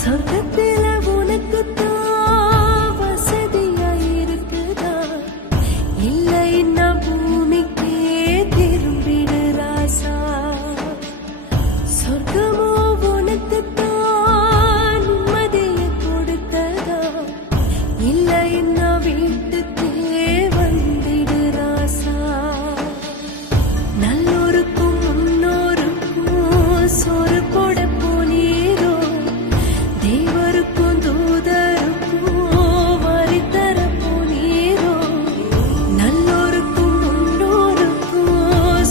சொர்க்கத்தில உனக்கு வசதியா இருக்குதா? இல்லை நான் பூமிக்கே திரும்பிடு ராசா. சொர்க்கமோ உனக்கு நிம்மதியை கொடுத்ததா? இல்லை நான் வீட்டுக்கே வந்திடு ராசா. நல்லோருக்கும் முன்னோருக்கும் சோறு போட போனீரோ, தேவருக்கும் தூதருக்கும் வரி தர போனீரோ. நல்லோருக்கும் முன்னோருக்கும்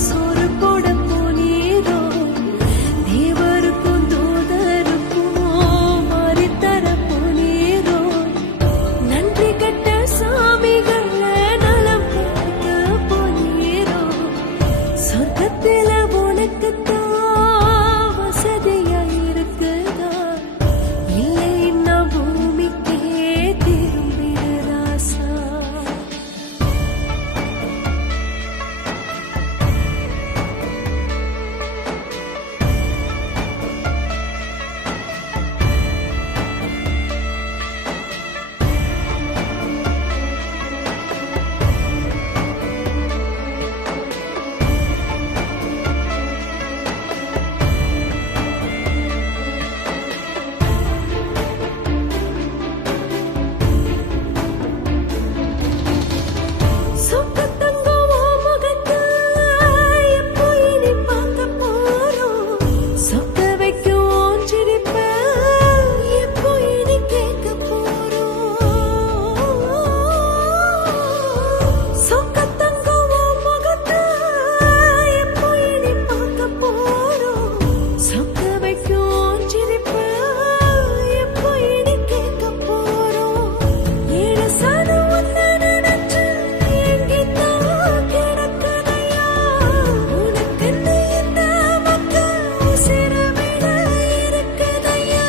சோறு போட போனீரோ, தேவருக்கும் தூதருக்கும் வரி தர போனீரோ. நன்றி கட்ட சாமிகளை நலம் பார்க்க போனீரோ. சொர்க்கத்தில உனக்கு வசதியா இருக்குதா? இல்லை நான் பூமிக்கே திரும்பிடு ராசா. சொக்கத்தங்கம் உன் முகத்தை எப்போ இனி பார்க்க போறோம்? சொக்க வைக்கும் உன் சிரிப்பை எப்போ இனி கேட்க போறோம்? சொக்கத்தங்கம் உன் முகத்தை எப்போ இனி பார்க்க போறோம்? சொக்க வைக்கும் உன் சிரிப்பை எப்போ இனி கேட்க போறோம்? ஏழு சாதம் ஒன்ன நினைச்சு எங்கிதான் கிடக்குதையா? உனக்குன்னு இந்த மக்கள் உசிரை விட இருக்குதையா?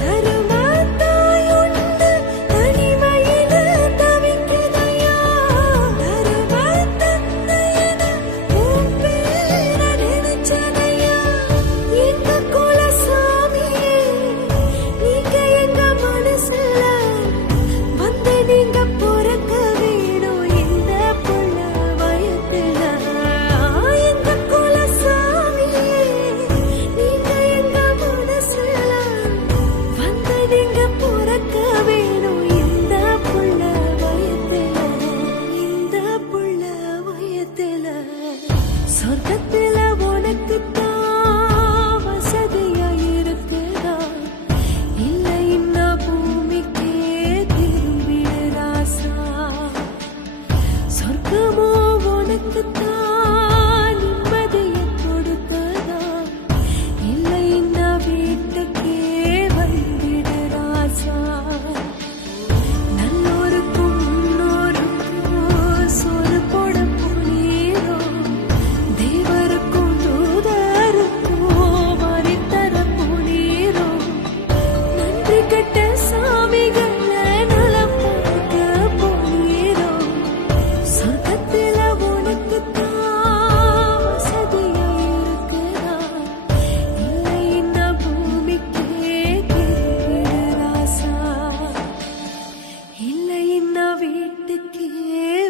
தருமாத்தாய் உண்டு தனிமையில தவிக்குதையா? தருமாத்தந்தையன உன் பேரை நினைச்சதையா? எங்க குலசாமியே, நீங்க எங்க மனசுல வந்து நீங்க பொறுக்க வேணும் இந்த புள்ள வயத்துல. எங்க குலசாமியே, நீங்க எங்க மனசுல வந்து நீங்க பொறுக்க வேணும் இந்த புள்ள வயத்துல. இந்த புள்ள வயத்துல. சொர்க்கத்தில உனக்கு வசதியா இருக்குதா? இல்லை நான் பூமிக்கே திரும்பிடு ராசா. சொர்க்கமோ உனக்கு நிம்மதியை கொடுத்ததா? இல்லை நான் வீட்டுக்கே வந்திடு ராசா. நல்லோருக்கும் முன்னோருக்கும் சோறு போட போனீரோ, தேவருக்கும் தூதருக்கும் வரி தர போனீரோ. நன்றி கட்ட சாமிகளை நலம் பார்க்க போனீரோ. சொர்க்கத்தில உனக்கு வசதியா இருக்குதா? இல்லை நான் பூமிக்கே திரும்பிடு ராசா. இல்லை நான் வீட்டுக்கே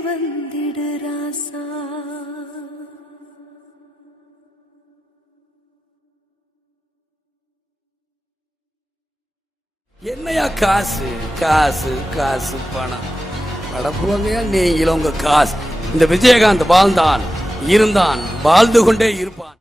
வந்திடு ராசா. என்னையா காசு காசு காசு பணம் படப்புவாங்கயா நீங்களும் உங்க காசு. இந்த விஜயகாந்த் வாழ்ந்தான், இருந்தான், வாழ்ந்து கொண்டே இருப்பான்.